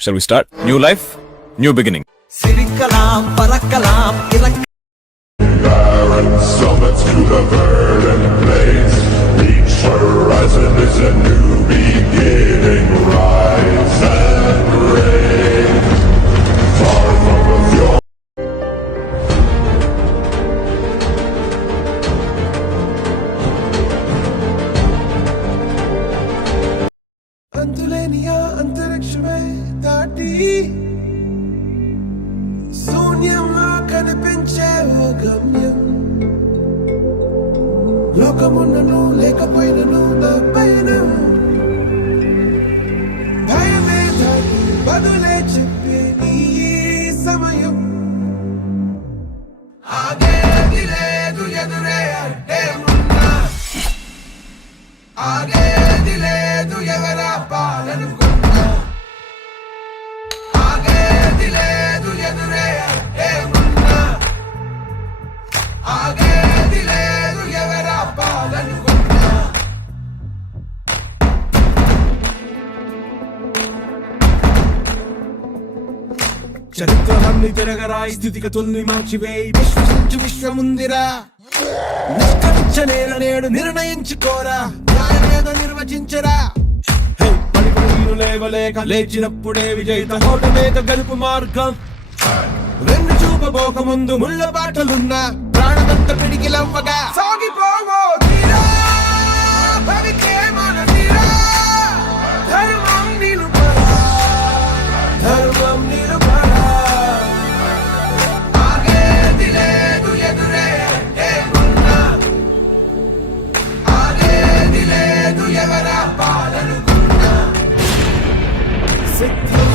Shall we start? New life, new beginning. சிரிக்கலாம் பறக்கலாம் Barren summits to the verdant plains. Each horizon is a new beginning. Rise and reign. Far from the fjord. అంతులేనియా అంతరిక్షమే దాటి శూన్యంలో కనిపించే ఓ గమ్యం. లోకమున్నను లేకపోయినను నా పైన భయమే దాటి బదులే చెప్పే నీ సమయం. ఆగేది లేదు ఎదురే అడ్డే ఉన్నా, ఆగేది లేదు ఎవరా పాలనుకున్నా, ఆగేది లేదు ఎదురే అడ్డే ఉన్నా, ఆగేది లేదు ఎవరా పాలనుకున్నా. చరిత్రలన్నీ తిరగరాయి, స్థితిగతుల్ని మార్చివేయి, విశ్వసించు విశ్వముందిరా. నిష్కరించలేన నేడు నిర్ణయించుకోరా, న్యాయమేదో నిర్వచించరా. పడిపోయిను లేవలేక లేచినప్పుడే విజయిత హోటమేక గెలుపు మార్గం. వెన్ను చూపబోక ముందు ముళ్ళ బాటలున్నా ప్రాణమంత పిడికిలవ్వగా సాగిపోవో తీరా, భవితే మన తీరా. ధర్మం నిలుపరా, ధర్మం నిలుపరా. ఆగేది లేదు ఎదురే అడ్డే ఉన్నా, ఆగేది లేదు ఎవరా పాలనుకున్నా. సిద్ధం